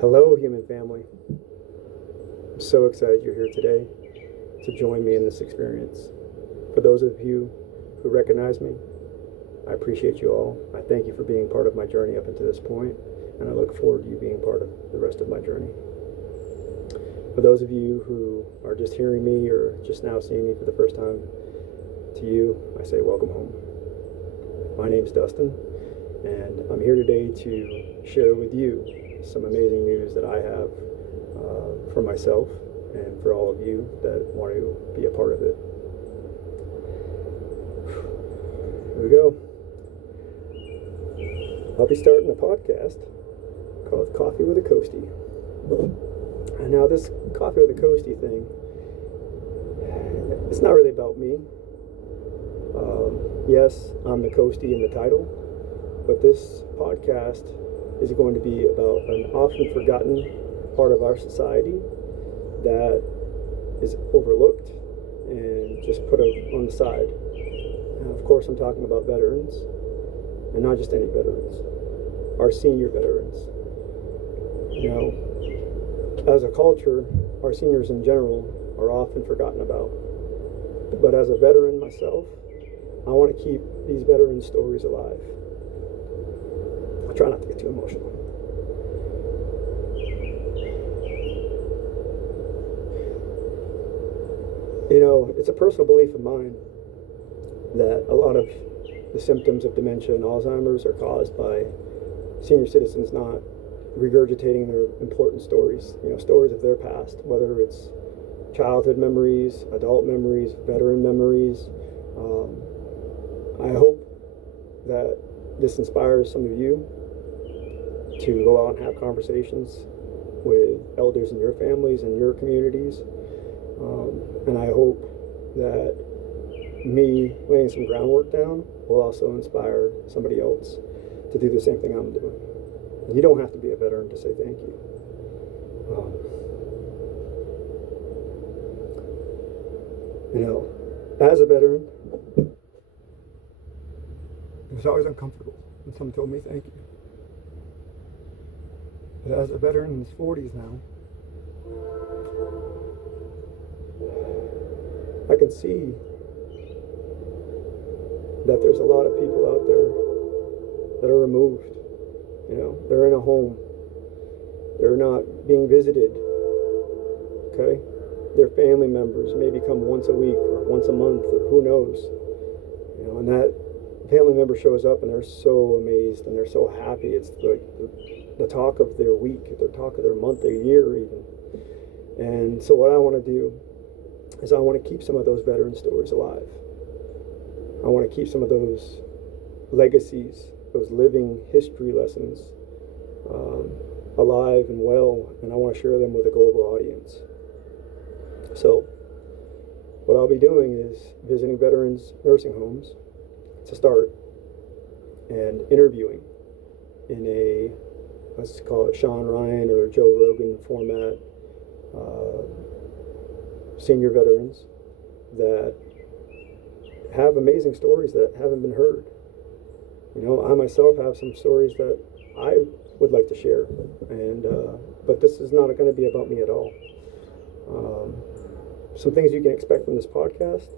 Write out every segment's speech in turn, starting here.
Hello, human family. I'm so excited you're here today to join me in this experience. For those of you who recognize me, I appreciate you all. I thank you for being part of my journey up until this point, and I look forward to you being part of the rest of my journey. For those of you who are just hearing me or just now seeing me for the first time, to you, I say welcome home. My name is Dustin, and I'm here today to share with you some amazing news that I have for myself and for all of you that want to be a part of it. Here we go. I'll be starting a podcast called Coffee with a Coastie. And now this Coffee with a Coastie thing, it's not really about me. Yes, I'm the Coastie in the title, but this podcast is going to be about an often forgotten part of our society that is overlooked and just put on the side. And of course, I'm talking about veterans, and not just any veterans, our senior veterans. You know, as a culture, our seniors in general are often forgotten about. But as a veteran myself, I want to keep these veteran stories alive. I'll try not to get too emotional. You know, it's a personal belief of mine that a lot of the symptoms of dementia and Alzheimer's are caused by senior citizens not regurgitating their important stories, stories of their past, whether it's childhood memories, adult memories, veteran memories. I hope that this inspires some of you to go out and have conversations with elders in your families and your communities. And I hope that me laying some groundwork down will also inspire somebody else to do the same thing I'm doing. And you don't have to be a veteran to say thank you. As a veteran, it was always uncomfortable when someone told me thank you. But as a veteran in his 40s now, I can see that there's a lot of people out there that are removed. They're in a home. They're not being visited. Okay? Their family members may come once a week or once a month or who knows. And that family member shows up and they're so amazed and they're so happy. It's like the talk of their week, the talk of their month, their year even. And so what I want to do is I want to keep some of those veteran stories alive. I want to keep some of those legacies, those living history lessons alive and well, and I want to share them with a global audience. So what I'll be doing is visiting veterans' nursing homes to start and interviewing in a, let's call it Sean Ryan or Joe Rogan format, senior veterans that have amazing stories that haven't been heard. I myself have some stories that I would like to share, and but this is not going to be about me at all. Some things you can expect from this podcast: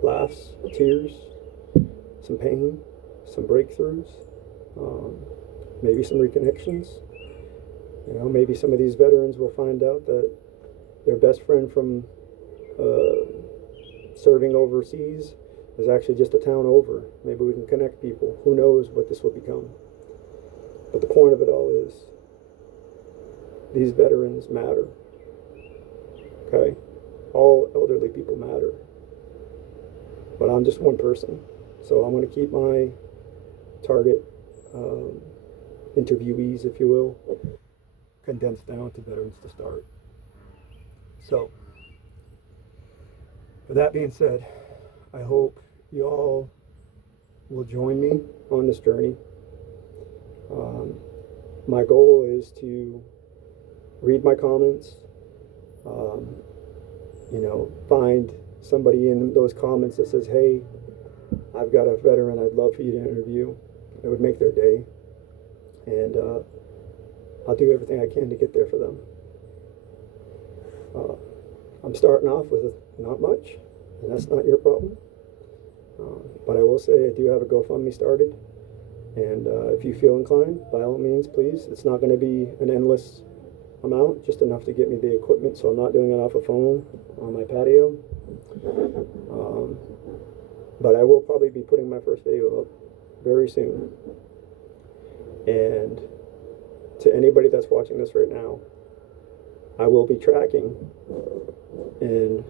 laughs, tears, some pain, some breakthroughs, maybe some reconnections. Maybe some of these veterans will find out that their best friend from serving overseas is actually just a town over. Maybe we can connect people. Who knows what this will become? But the point of it all is these veterans matter. Okay? All elderly people matter. But I'm just one person. So I'm going to keep my target interviewees, if you will, condensed down to veterans to start. So, with that being said, I hope you all will join me on this journey. My goal is to read my comments, find somebody in those comments that says, hey, I've got a veteran I'd love for you to interview. It would make their day. And I'll do everything I can to get there for them. I'm starting off with not much, and that's not your problem. But I will say I do have a GoFundMe started, and if you feel inclined, by all means, please. It's not going to be an endless amount, just enough to get me the equipment, so I'm not doing it off a phone on my patio. But I will probably be putting my first video up very soon. And to anybody that's watching this right now, I will be tracking and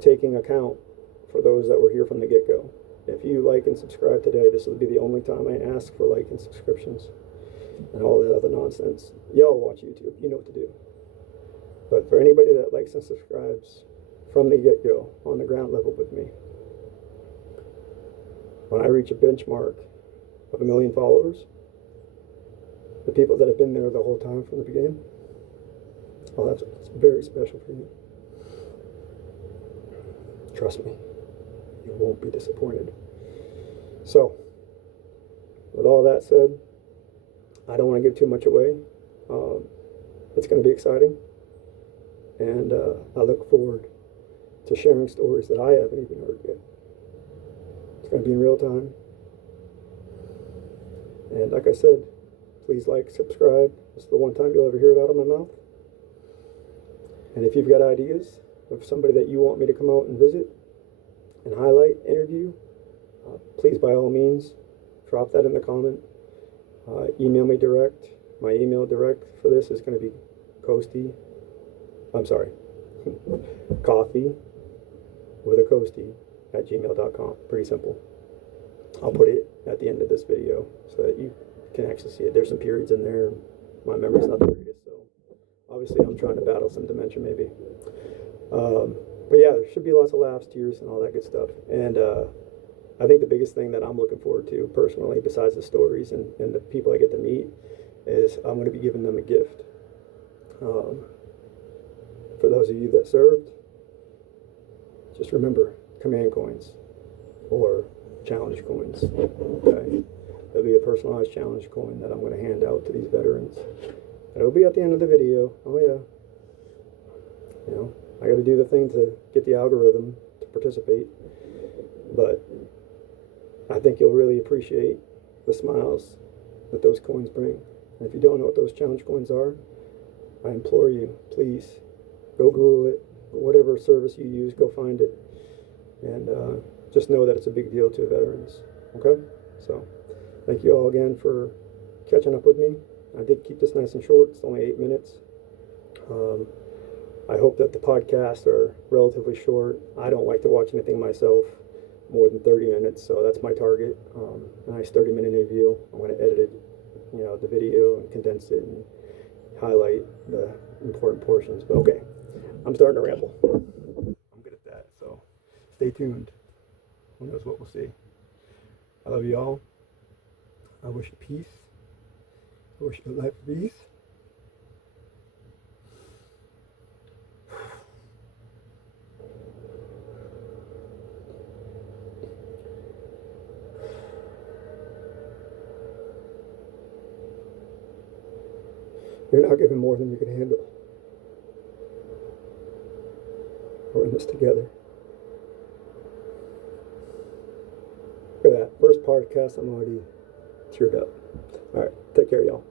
taking account for those that were here from the get-go. If you like and subscribe today, this will be the only time I ask for like and subscriptions and all that other nonsense. Y'all watch YouTube, you know what to do. But for anybody that likes and subscribes from the get-go on the ground level with me, when I reach a benchmark of 1 million followers, the people that have been there the whole time from the beginning, well, that's very special for you. Trust me, you won't be disappointed. So, with all that said, I don't want to give too much away. It's going to be exciting, and I look forward to sharing stories that I haven't even heard yet. It's going to be in real time. And like I said, please like, subscribe. This is the one time you'll ever hear it out of my mouth. And if you've got ideas of somebody that you want me to come out and visit and highlight, interview, please by all means drop that in the comment. Email me direct. My email direct for this is going to be coffee with a Coastie at gmail.com. Pretty simple. I'll put it at the end of this video so that you can actually see it. There's some periods in there. My memory's not the greatest, so obviously I'm trying to battle some dementia maybe. But yeah, there should be lots of laughs, tears, and all that good stuff. And I think the biggest thing that I'm looking forward to personally, besides the stories and the people I get to meet, is I'm going to be giving them a gift. For those of you that served, just remember command coins or challenge coins. Okay? There'll be a personalized challenge coin that I'm going to hand out to these veterans. And it'll be at the end of the video. Oh yeah. You know, I got to do the thing to get the algorithm to participate. But I think you'll really appreciate the smiles that those coins bring. And if you don't know what those challenge coins are, I implore you, please go Google it. Whatever service you use, go find it. And just know that it's a big deal to veterans. Okay? So, thank you all again for catching up with me. I did keep this nice and short. It's only 8 minutes. I hope that the podcasts are relatively short. I don't like to watch anything myself more than 30 minutes, so that's my target. A nice 30-minute interview. I'm going to edit it, the video, and condense it and highlight the important portions. But okay, I'm starting to ramble. I'm good at that, so stay tuned. Who knows what we'll see. I love you all. I wish you peace. I wish you a life of ease. You're not giving more than you can handle. We're in this together. Look at that. First podcast, I'm already teared up. All right. Take care, y'all.